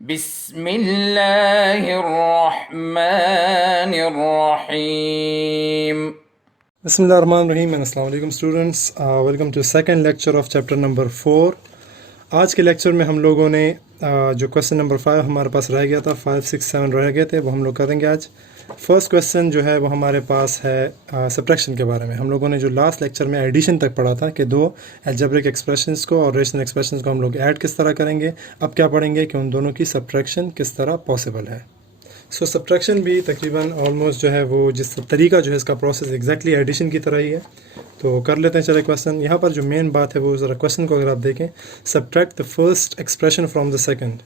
Bismillahirrahmanirrahim. Bismillahirrahmanirrahim and Assalamu alaikum students. Welcome to second lecture of chapter number 4. आज के lecture में हम लोगों ने जो क्वेश्चन नंबर 5 हमारे पास रह गया था, 5, 6, 7 रह गए थे, वो हम लोग करेंगे आज. फर्स्ट क्वेश्चन जो है वो हमारे पास है सब्ट्रैक्शन के बारे में. हम लोगों ने जो लास्ट लेक्चर में एडिशन तक पढ़ा था कि दो अलजेब्रिक एक्सप्रेशंस को और रेशनल एक्सप्रेशंस को हम लोग ऐड किस तरह करेंगे. अब क्या पढ़ेंगे कि उन दोनों की सब्ट्रैक्शन किस तरह पॉसिबल है. सो सब्ट्रैक्शन भी तकरीबन ऑलमोस्ट जो है वो जिस तरीका जो है इसका प्रोसेस एग्जैक्टली एडिशन की तरह ही है. तो कर लेते हैं चले क्वेश्चन. यहाँ पर जो मेन बात है वो ज़रा क्वेश्चन को अगर आप देखें, subtract the first expression from the second.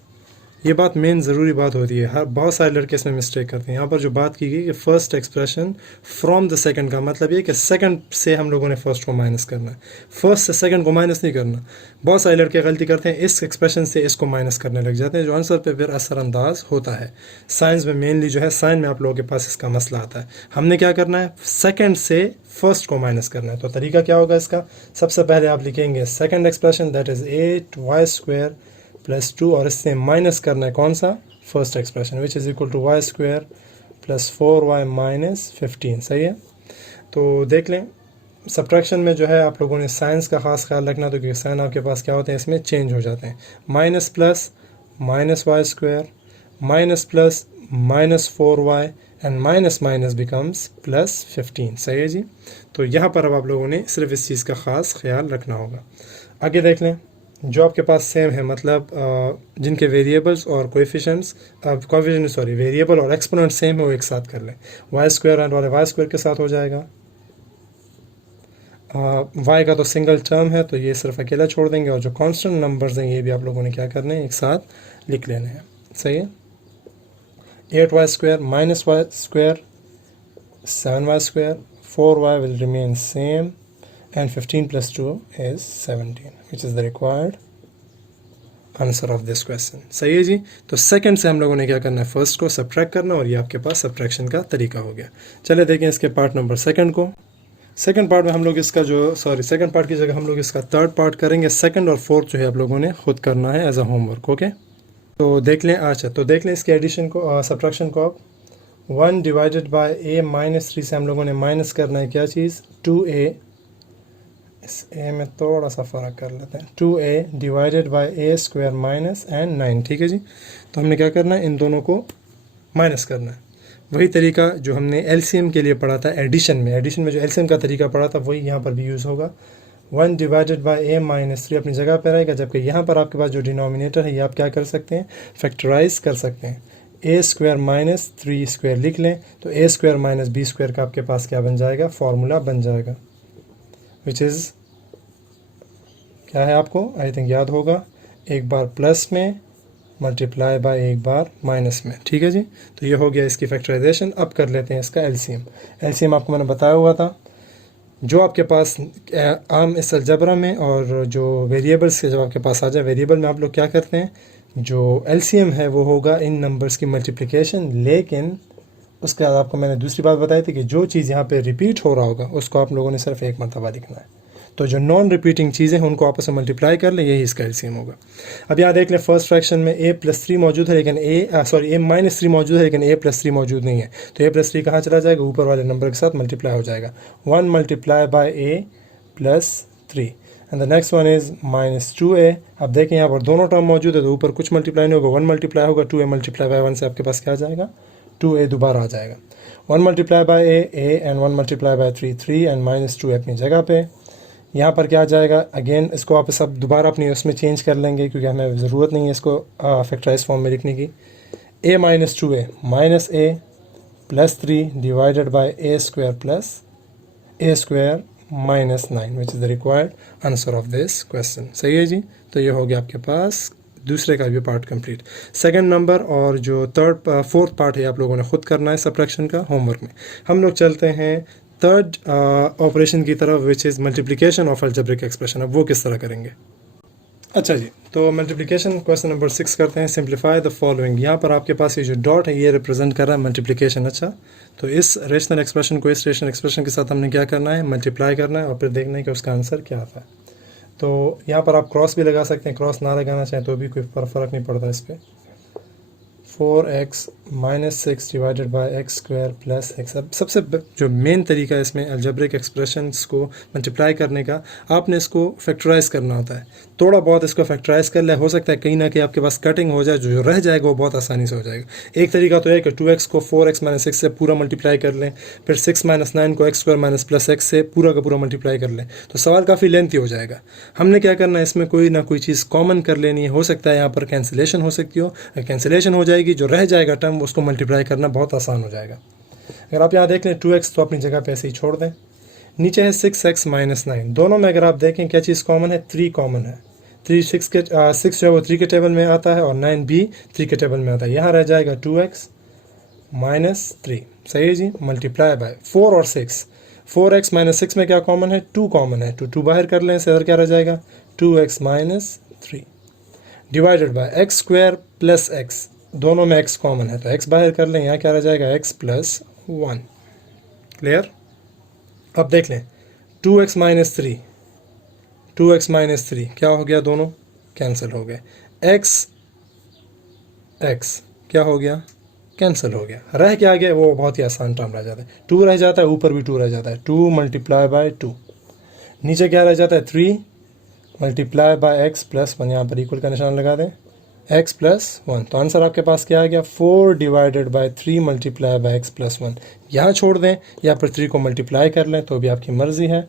ये बात मेन ज़रूरी बात होती है. हर बहुत सारे लड़के इसमें मिस्टेक करते हैं. यहाँ पर जो बात की गई कि first expression from the second का मतलब ये कि सेकंड से हम लोगों ने फ़र्स्ट को माइनस करना है, फ़र्स्ट से सेकंड को माइनस नहीं करना. बहुत सारे लड़के गलती करते हैं, इस एक्सप्रेशन से इसको माइनस करने लग जाते हैं, जो आंसर पे फिर असरअंदाज होता है. साइंस में मेनली जो है साइन में आप लोगों के पास इसका मसला आता है. हमने क्या करना है, सेकंड से फर्स्ट को माइनस करना है. तो तरीका क्या होगा इसका, सबसे पहले आप लिखेंगे second expression that is 8y² plus 2 और इससे माइनस करना है कौन सा, first expression which is equal to y² plus 4y minus 15. सही है. तो देख लें सब्ट्रैक्शन में जो है आप लोगों ने साइंस का ख़ास ख्याल रखना, तो क्योंकि साइन आपके पास क्या होते हैं इसमें चेंज हो जाते हैं. Minus plus minus y² minus plus minus 4y and minus minus becomes plus 15. सही है जी. तो यहाँ पर अब आप लोगों ने सिर्फ इस चीज़ का ख़ास ख्याल रखना होगा. आगे देख लें जो आपके पास सेम है, मतलब जिनके वेरिएबल्स और वेरिएबल और एक्सपोनेंट सेम है वो एक साथ कर लें. y² एंड वाले y² के साथ हो जाएगा. y का तो सिंगल टर्म है तो ये सिर्फ अकेला छोड़ देंगे, और जो कांस्टेंट नंबर्स हैं ये भी आप लोगों ने क्या करने हैं, एक साथ लिख लेने हैं. सही है. 8y² minus y² 7y², 4y will remain same and 15 plus 2 is 17 which is the required answer of this question. सही है जी. तो सेकंड से हम लोगों ने क्या करना है, फर्स्ट को सब्ट्रैक्ट करना, और ये आपके पास सब्ट्रैक्शन का तरीका हो गया. चले देखें इसके पार्ट नंबर सेकंड को. सेकंड पार्ट में हम लोग इसका सेकंड पार्ट की जगह हम लोग इसका थर्ड पार्ट करेंगे. सेकंड और फोर्थ जो है आप लोगों ने खुद करना है एज अ होमवर्क. ओके. तो देख लें. अच्छा, तो देख लें इसके एडिशन को, सब्ट्रैक्शन को. आप 1 डिवाइडेड बाई a माइनस 3 से हम लोगों ने माइनस करना है क्या चीज़, 2a. इस a में थोड़ा सा फ़र्क कर लेते हैं. 2a divided by a² minus and 9. ठीक है जी. तो हमने क्या करना है, इन दोनों को माइनस करना है. वही तरीका जो हमने एलसीएम के लिए पढ़ा था एडिशन में. एडिशन में जो एलसीएम का तरीका पढ़ा था वही यहाँ पर भी यूज़ होगा. 1 डिवाइडेड बाई a माइनस 3 अपनी जगह पर रहेगा, जबकि यहाँ पर आपके पास जो डिनोमिनेटर है ये आप क्या कर सकते हैं, फैक्टराइज कर सकते हैं. a² माइनस 3² लिख लें तो a² माइनस b² का आपके पास क्या बन जाएगा, फार्मूला बन जाएगा, विच इज़ क्या है आपको आई थिंक याद होगा, एक बार प्लस में मल्टीप्लाई बाय एक बार माइनस में. ठीक है जी. तो ये हो गया इसकी फैक्टराइजेशन. अब कर लेते हैं इसका एलसीएम. एलसीएम आपको मैंने बताया हुआ था, जो आपके पास आम इस अलजबरा में और जो वेरिएबल्स के जब आपके पास आ जाए, वेरिएबल में आप लोग क्या करते हैं, जो एलसीएम है वो होगा इन नंबर्स की मल्टीप्लिकेशन. लेकिन उसके बाद आपको मैंने दूसरी बात बताई थी कि जो चीज़ यहाँ पे रिपीट हो रहा होगा उसको आप लोगों ने सिर्फ एक मरतबा लिखना है. तो जो नॉन रिपीटिंग चीज़ें हैं उनको आपस में मल्टीप्लाई कर लें, यही इसका एलसीएम होगा. अब यहाँ देख लें फर्स्ट फ्रैक्शन में a+3 मौजूद है लेकिन a-3 मौजूद है लेकिन a+3 मौजूद नहीं है. तो a+3 कहाँ चला जाएगा, ऊपर वाले नंबर के साथ मल्टीप्लाई हो जाएगा. 1 multiply by a+3 and the next one is -2a. अब देखें यहाँ पर दोनों टर्म मौजूद है तो ऊपर कुछ मल्टीप्लाई नहीं होगा, 1 मल्टीप्लाई होगा. 2a मल्टीप्लाई बाय 1 से आपके पास क्या आ जाएगा, 2a दोबारा आ जाएगा. 1 multiply by a and 1 multiply by 3 and -2 अपनी जगह पे. यहाँ पर क्या आ जाएगा, अगेन इसको आप सब दोबारा अपनी उसमें चेंज कर लेंगे क्योंकि हमें ज़रूरत नहीं है इसको फैक्टराइज फॉर्म में लिखने की. a minus 2a minus a plus 3 divided by a² plus a² minus 9 which is the required answer of this question. सही है जी. तो ये हो गया आपके पास दूसरे का भी पार्ट कंप्लीट. सेकंड नंबर और जो फोर्थ पार्ट है आप लोगों ने खुद करना है सब्ट्रैक्शन का होमवर्क में. हम लोग चलते हैं थर्ड ऑपरेशन की तरफ which is multiplication of algebraic expression. अब वो किस तरह करेंगे. अच्छा जी. तो मल्टीप्लिकेशन क्वेश्चन नंबर 6 करते हैं. Simplify the following. यहाँ पर आपके पास ये जो डॉट है ये रिप्रेजेंट कर रहा है मल्टीप्लिकेशन. अच्छा, तो इस रेशनल एक्सप्रेशन को इस रेशनल एक्सप्रेशन के साथ हमने क्या करना है, मल्टीप्लाई करना है और फिर देखना है कि उसका आंसर क्या आता है. तो यहाँ पर आप क्रॉस भी लगा सकते हैं, क्रॉस ना लगाना चाहें तो भी कोई फ़र्क नहीं पड़ता इस पर. 4x minus 6 divided by x square plus x. अब सबसे जो मेन तरीका है इसमें अलजेब्रिक एक्सप्रेशंस को मल्टीप्लाई करने का, आपने इसको फैक्टराइज करना होता है। थोड़ा बहुत इसको फैक्टराइज कर ले, हो सकता है कहीं ना कहीं आपके पास कटिंग हो जाए, जो रह जाएगा वो बहुत आसानी से हो जाएगा। एक तरीका तो है कि 2x को 4x माइनस 6 से पूरा मल्टीप्लाई कर लें, फिर 6 माइनस 9 को x square minus plus x से पूरा का पूरा मल्टीप्लाई कर लें, तो सवाल काफ़ी लेंथी हो जाएगा। हमने क्या करना है, इसमें कोई ना कोई चीज़ कॉमन कर लेनी है। हो सकता है यहाँ पर कैंसिलेशन हो सकती हो, कैंसिलेशन हो जाएगी, जो रह जाएगा टर्म उसको मल्टीप्लाई करना बहुत आसान हो जाएगा। अगर आप यहाँ देख लें 2x तो अपनी जगह पे ऐसे ही छोड़ दें। नीचे है 6x माइनस 9, दोनों में अगर आप देखें क्या चीज़ कॉमन है, 3 कॉमन है। 6 जो है वो 3 के टेबल में आता है और 9 भी 3 के टेबल में आता है। यहाँ रह जाएगा 2x माइनस 3, सही है जी, मल्टीप्लाई बाय 4 और 6। 4x माइनस 6 में क्या कॉमन है, 2 कॉमन है, तो 2 बाहर कर लें, इधर क्या रह जाएगा 2x minus 3 divided by x square plus x, दोनों में x कॉमन है तो x बाहर कर लें, यहाँ क्या रह जाएगा x प्लस 1। क्लियर। अब देख लें 2x माइनस 3, 2x माइनस 3 क्या हो गया, दोनों कैंसिल हो गए। x क्या हो गया, कैंसिल हो गया। रह क्या गया, वो बहुत ही आसान टर्म रह जाता है, 2 रह जाता है, ऊपर भी 2 रह जाता है, 2 मल्टीप्लाई बाय 2। नीचे क्या रह जाता है, 3 मल्टीप्लाई बाय x प्लस 1, यहाँ पर इक्वल का निशान लगा दें, x प्लस 1। तो आंसर आपके पास क्या आ गया, 4 divided by 3 multiply by x plus 1। यहाँ छोड़ दें या फिर 3 को मल्टीप्लाई कर लें तो भी आपकी मर्ज़ी है।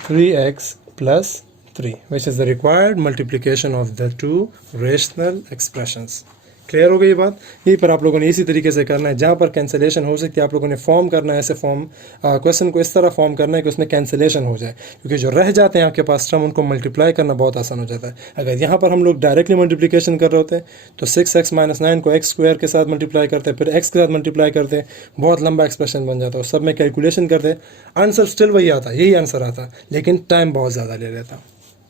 3x plus 3 which is the required multiplication of the two rational expressions. Clear हो गई ये बात। यहीं पर आप लोगों ने इसी तरीके से करना है, जहाँ पर कैंसिलेशन हो सकती है आप लोगों ने फॉर्म करना है, ऐसे फॉर्म क्वेश्चन को इस तरह फॉर्म करना है कि उसमें कैंसिलेशन हो जाए, क्योंकि जो रह जाते हैं आपके पास टर्म उनको मल्टीप्लाई करना बहुत आसान हो जाता है। अगर यहाँ पर हम लोग डायरेक्टली मल्टीप्लिकेशन कर रहे होते हैं तो 6x माइनस 9 को एक्स स्क्वायर के साथ मल्टीप्लाई करते हैं, फिर एक्स के साथ मल्टीप्लाई करते हैं, बहुत लंबा एक्सप्रेशन बन जाता है, सब में कैलकुलेशन करते, आंसर स्टिल वही आता, यही आंसर आता, लेकिन टाइम बहुत ज़्यादा ले लेता।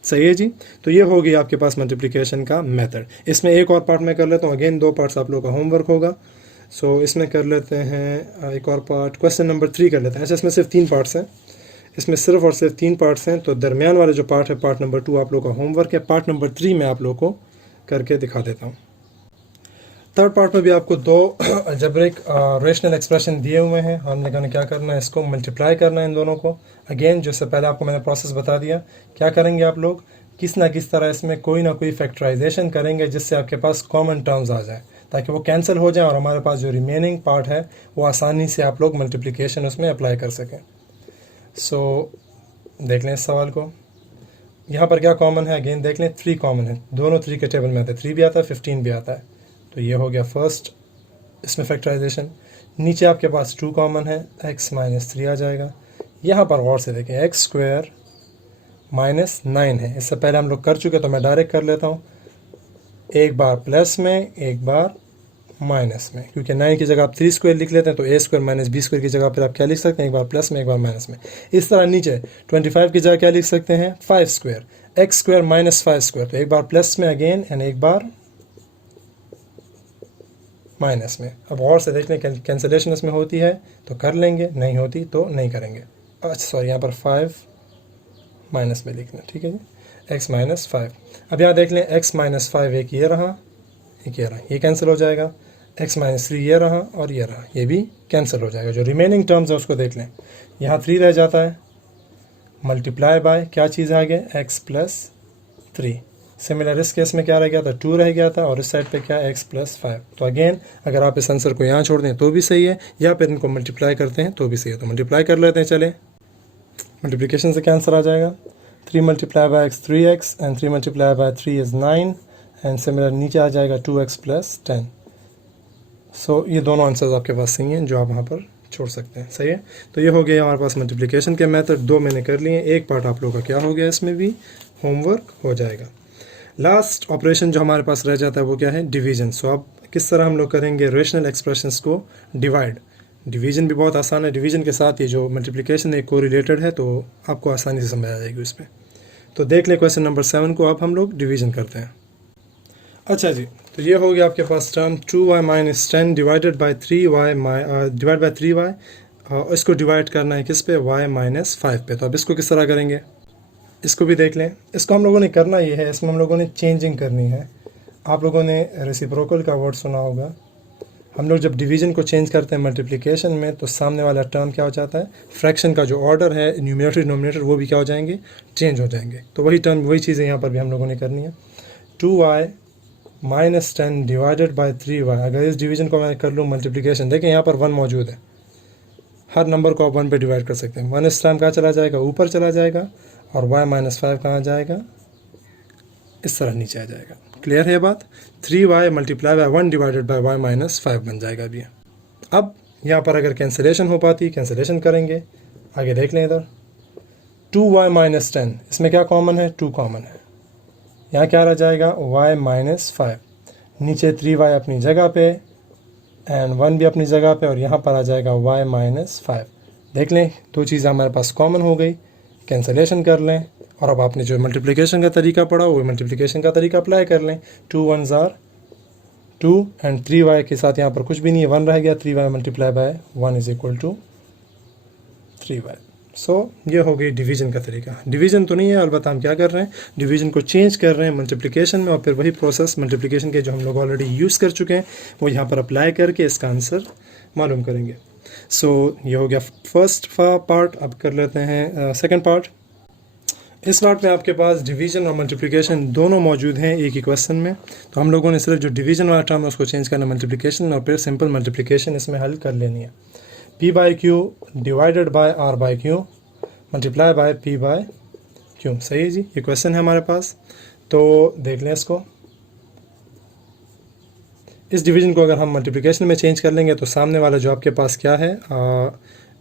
सही है जी। तो ये हो गई आपके पास मल्टीप्लिकेशन का मेथड। इसमें एक और पार्ट मैं कर लेता हूँ, अगेन 2 पार्ट्स आप लोगों का होमवर्क होगा। सो इसमें कर लेते हैं एक और पार्ट, क्वेश्चन नंबर 3 कर लेते हैं। अच्छा, इसमें सिर्फ 3 पार्ट्स हैं, इसमें सिर्फ और सिर्फ 3 पार्ट्स हैं, तो दरमियान वाले जो पार्ट है पार्ट नंबर 2 आप लोगों का होमवर्क है। पार्ट नंबर 3 मैं आप लोगों को करके दिखा देता हूँ। थर्ड पार्ट में भी आपको 2 अलजेब्रिक रेशनल एक्सप्रेशन दिए हुए हैं, हमने कहने क्या करना है, इसको मल्टीप्लाई करना है इन दोनों को। अगेन जिससे पहले आपको मैंने प्रोसेस बता दिया, क्या करेंगे आप लोग, किस ना किस तरह इसमें कोई ना कोई फैक्टराइजेशन करेंगे जिससे आपके पास कॉमन टर्म्स आ जाए, ताकि वो कैंसिल हो जाए और हमारे पास जो रिमेनिंग पार्ट है वो आसानी से आप लोग मल्टीप्लिकेशन उसमें अप्लाई कर सकें। सो देख लें इस सवाल को, यहाँ पर क्या कॉमन है, अगेन देख लें 3 कॉमन है, दोनों 3 के टेबल में आते हैं, 3 भी आता है 15 भी आता है, तो ये हो गया फर्स्ट इसमें फैक्टराइजेशन। नीचे आपके पास 2 कॉमन है, x माइनस 3 आ जाएगा। यहाँ पर गौर से देखें एक्स स्क्वायर माइनस 9 है, इससे पहले हम लोग कर चुके तो मैं डायरेक्ट कर लेता हूँ, एक बार प्लस में एक बार माइनस में, क्योंकि 9 की जगह आप 3 स्क्वायर लिख लेते हैं तो a square minus b square की जगह पर आप क्या लिख सकते हैं, एक बार प्लस में एक बार माइनस में। इस तरह नीचे 25 की जगह क्या लिख सकते हैं, 5 square, x square minus 5 square, तो एक बार प्लस में अगेन एंड एक बार माइनस में। अब गौर से देख लें कैंसिलेशन इसमें होती है तो कर लेंगे, नहीं होती तो नहीं करेंगे। अच्छा सॉरी, यहाँ पर 5 माइनस में लिखना, ठीक है जी, x माइनस 5। अब यहाँ देख लें x माइनस 5 एक ये रहा, एक ये रहा, ये कैंसिल हो जाएगा, x माइनस 3 ये रहा और ये रहा, ये भी कैंसिल हो जाएगा। जो रिमेनिंग टर्म्स है उसको देख लें, यहाँ 3 रह जाता है, मल्टीप्लाई बाय क्या चीज़ आ गया, x प्लस 3। सिमिलर इस केस में क्या रह गया था, 2 रह गया था, और इस साइड पे क्या x प्लस 5। तो अगेन अगर आप इस आंसर को यहाँ छोड़ दें तो भी सही है, या फिर इनको मल्टीप्लाई करते हैं तो भी सही है। तो मल्टीप्लाई कर लेते हैं, चले मल्टीप्लिकेशन से क्या आंसर आ जाएगा, 3 multiply by x 3x and 3 multiply by 3 is 9 and similar नीचे आ जाएगा 2x प्लस 10। सो ये दोनों आंसर्स आपके पास सही हैं जो आप वहाँ पर छोड़ सकते हैं, सही है। तो ये हो गया हमारे पास मल्टीप्लिकेशन के मेथड, 2 मैंने कर लिए, एक पार्ट आप लोगों का क्या हो गया, इसमें भी होमवर्क हो जाएगा। लास्ट ऑपरेशन जो हमारे पास रह जाता है वो क्या है, डिवीजन। सो अब किस तरह हम लोग करेंगे रेशनल एक्सप्रेशंस को डिवाइड। डिवीजन भी बहुत आसान है, डिवीजन के साथ ये जो मल्टीप्लिकेशन है को रिलेटेड है, तो आपको आसानी से समझ आ जाएगी उसमें। तो देख लें क्वेश्चन नंबर 7 को, अब हम लोग डिवीजन करते हैं। अच्छा जी, तो ये हो गया आपके पास term 2y minus 10 divided by 3y, इसको डिवाइड करना है किस पे, y माइनस 5 पे। तो अब इसको किस तरह करेंगे, इसको भी देख लें। इसको हम लोगों ने करना ये है, इसमें हम लोगों ने चेंजिंग करनी है। आप लोगों ने रेसिप्रोकल का वर्ड सुना होगा, हम लोग जब डिवीज़न को चेंज करते हैं मल्टीप्लिकेशन में तो सामने वाला टर्म क्या हो जाता है, फ्रैक्शन का जो ऑर्डर है न्यूमरेटर डिनोमिनेटर वो भी क्या हो जाएंगे, चेंज हो जाएंगे। तो वही टर्म वही चीज़ें यहाँ पर भी हम लोगों ने करनी है। 2y minus 10 divided by 3y, अगर इस डिवीज़न को मैं कर लूँ मल्टीप्लिकेशन, देखें यहाँ पर 1 मौजूद है, हर नंबर को आप 1 पे डिवाइड कर सकते हैं। 1 इस टाइम कहाँ चला जाएगा, ऊपर चला जाएगा, और y माइनस 5 कहाँ जाएगा, इस तरह नीचे आ जाएगा। क्लियर है ये बात। 3y multiply by 1 divided by y minus 5 बन जाएगा अभी। अब यहाँ पर अगर कैंसिलेशन हो पाती, कैंसिलेशन करेंगे, आगे देख लें इधर 2y माइनस 10, इसमें क्या कॉमन है, 2 कॉमन है, यहाँ क्या रह जाएगा y माइनस 5, नीचे 3y अपनी जगह पे एंड 1 भी अपनी जगह पे, और यहाँ पर आ जाएगा y माइनस 5। देख लें दो चीज़ें हमारे पास कॉमन हो गई, कैंसिलेशन कर लें, और अब आपने जो मल्टीप्लिकेशन का तरीका पढ़ा वो मल्टीप्लिकेशन का तरीका अप्लाई कर लें। 2 1s आर 2 एंड 3y के साथ यहाँ पर कुछ भी नहीं है, 1 रह गया, 3y multiply by 1 is equal to 3y। So ये हो गई डिवीज़न का तरीका। डिवीज़न तो नहीं है, अलबत्ता हम क्या कर रहे हैं, डिवीज़न को चेंज कर रहे हैं मल्टीप्लिकेशन में, और फिर वही प्रोसेस मल्टीप्लिकेशन के जो हम लोग ऑलरेडी यूज़ कर चुके हैं वो यहाँ पर अप्लाई करके इसका आंसर मालूम करेंगे। सो ये हो गया फर्स्ट पार्ट। अब कर लेते हैं सेकंड पार्ट। इस पार्ट में आपके पास डिवीज़न और मल्टीप्लिकेशन दोनों मौजूद हैं एक ही क्वेश्चन में। तो हम लोगों ने सिर्फ जो डिवीज़न वाला टर्म है उसको चेंज करना मल्टीप्लिकेशन, और फिर सिंपल मल्टीप्लिकेशन इसमें हल कर लेनी है। p by q divided by r by q multiply by p by q. सही है जी, ये क्वेश्चन है हमारे पास। तो देख लें इसको, इस डिवीज़न को अगर हम मल्टीप्लिकेशन में चेंज कर लेंगे तो सामने वाला जो आपके पास क्या है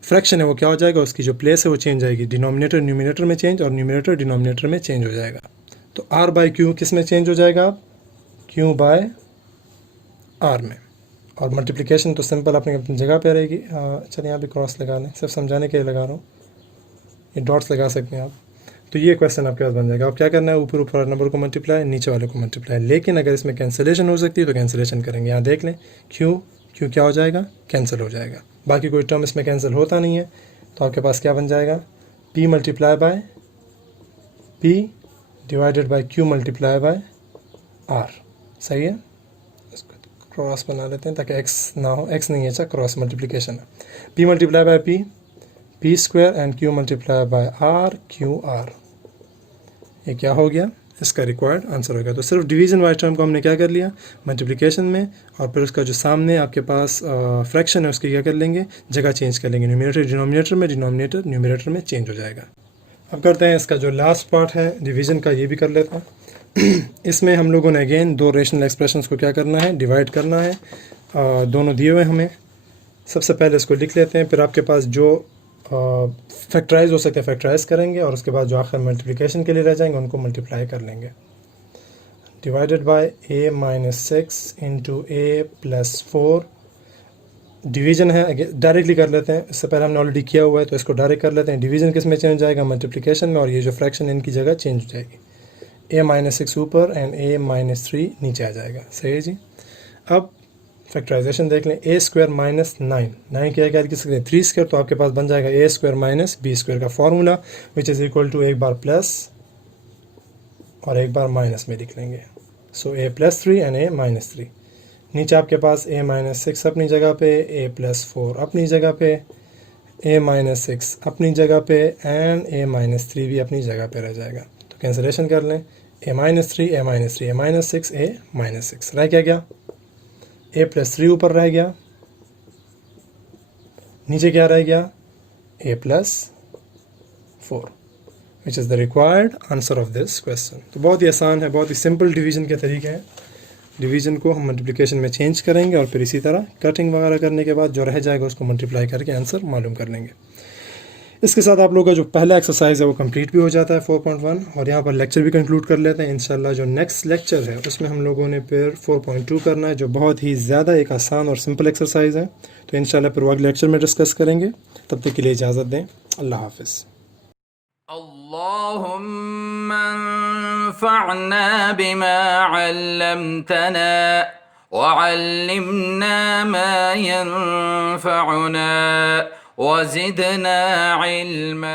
फ्रैक्शन है वो क्या हो जाएगा, उसकी जो प्लेस है वो चेंज आएगी, डिनोमिनेटर न्यूमिनेटर में चेंज और न्यूमिनेटर डिनोमिनेटर में चेंज हो जाएगा। तो r बाई क्यू किस में चेंज हो जाएगा, q बाय r में, और मल्टीप्लिकेशन तो सिंपल अपनी जगह पे रहेगी। चलिए यहाँ भी क्रॉस लगा लें, सिर्फ समझाने के लिए लगा रहा हूँ, ये डॉट्स लगा सकते हैं आप। तो ये क्वेश्चन आपके पास बन जाएगा। अब क्या करना है, ऊपर ऊपर नंबर को मल्टीप्लाई, नीचे वाले को मल्टीप्लाई, लेकिन अगर इसमें कैंसिलेशन हो सकती है तो कैंसिलेशन करेंगे। यहाँ देख लें क्यू क्या हो जाएगा, कैंसिल हो जाएगा, बाकी कोई टर्म इसमें कैंसिल होता नहीं है। तो आपके पास क्या बन जाएगा, p multiply by p divided by q multiply by r। सही है, इसको क्रॉस बना लेते हैं ताकि x ना हो, x नहीं है, अच्छा क्रॉस मल्टीप्लिकेशन है। p multiply by p square and q multiply by r q r, ये क्या हो गया, इसका रिक्वायर्ड आंसर होगा। तो सिर्फ डिवीज़न वाइज टर्म को हमने क्या कर लिया मल्टीप्लिकेशन में, और फिर उसका जो सामने आपके पास फ्रैक्शन है उसकी क्या कर लेंगे, जगह चेंज कर लेंगे, न्यूमिनेटर डिनोमिनेटर में, डिनोमिनेटर न्यूमिनेटर में चेंज हो जाएगा। अब करते हैं इसका जो लास्ट पार्ट है डिवीज़न का, ये भी कर लेते हैं। इसमें हम लोगों ने अगेन दो रेशनल एक्सप्रेशंस को क्या करना है, डिवाइड करना है। दोनों दिए हुए हमें, सबसे पहले इसको लिख लेते हैं, फिर आपके पास जो फैक्टराइज हो सकते हैं फैक्टराइज करेंगे, और उसके बाद जो आखिर मल्टीप्लिकेशन के लिए रह जाएंगे उनको मल्टीप्लाई कर लेंगे। Divided by a minus 6 into a plus 4, division है डायरेक्टली कर लेते हैं, इससे पहले हमने ऑलरेडी किया हुआ है तो इसको डायरेक्ट कर लेते हैं। डिवीज़न किस में चेंज जाएगा, मल्टीप्लिकेशन में, और ये जो फ्रैक्शन इनकी जगह चेंज हो जाएगी, a माइनस 6 ऊपर एंड a माइनस 3 नीचे आ जाएगा। सही है जी। अब फैक्टराइजेशन देख लें, a स्क्वायर माइनस 9 क्या क्या लिख सकते हैं, 3 स्क्वायर, तो आपके पास बन जाएगा a square minus b square का formula, which is equal to एक बार प्लस और एक बार माइनस में लिख लेंगे। सो a plus 3 and a minus 3। नीचे आपके पास a माइनस 6 अपनी जगह पे, a प्लस 4 अपनी जगह पे, a माइनस 6 अपनी जगह पे एंड a माइनस 3 भी अपनी जगह पे रह जाएगा। तो कैंसिलेशन कर लें, a minus 3 a minus 3 a minus 6 a minus 6 रह क्या a प्लस 3 ऊपर रह गया, नीचे क्या रह गया, a plus 4, which is the required answer of this question. तो बहुत ही आसान है, बहुत ही सिंपल डिवीज़न के तरीके हैं। डिवीज़न को हम मल्टीप्लिकेशन में चेंज करेंगे, और फिर इसी तरह कटिंग वगैरह करने के बाद जो रह जाएगा उसको मल्टीप्लाई करके आंसर मालूम कर लेंगे। इसके साथ आप लोगों का जो पहला एक्सरसाइज है वो कंप्लीट भी हो जाता है 4.1, और यहाँ पर लेक्चर भी कंक्लूड कर लेते हैं। इंशाल्लाह जो नेक्स्ट लेक्चर है उसमें हम लोगों ने फिर 4.2 करना है, जो बहुत ही ज़्यादा एक आसान और सिंपल एक्सरसाइज है। तो इंशाल्लाह फिर अगले लेक्चर में डिस्कस करेंगे। तब तक के लिए इजाज़त दें, अल्लाह हाफिज़। अल्लाहुम्मा अंफ़अना बिमा अल्लमतना वअल्लिमना मा यंफ़अुना वज़िदना इल्मा।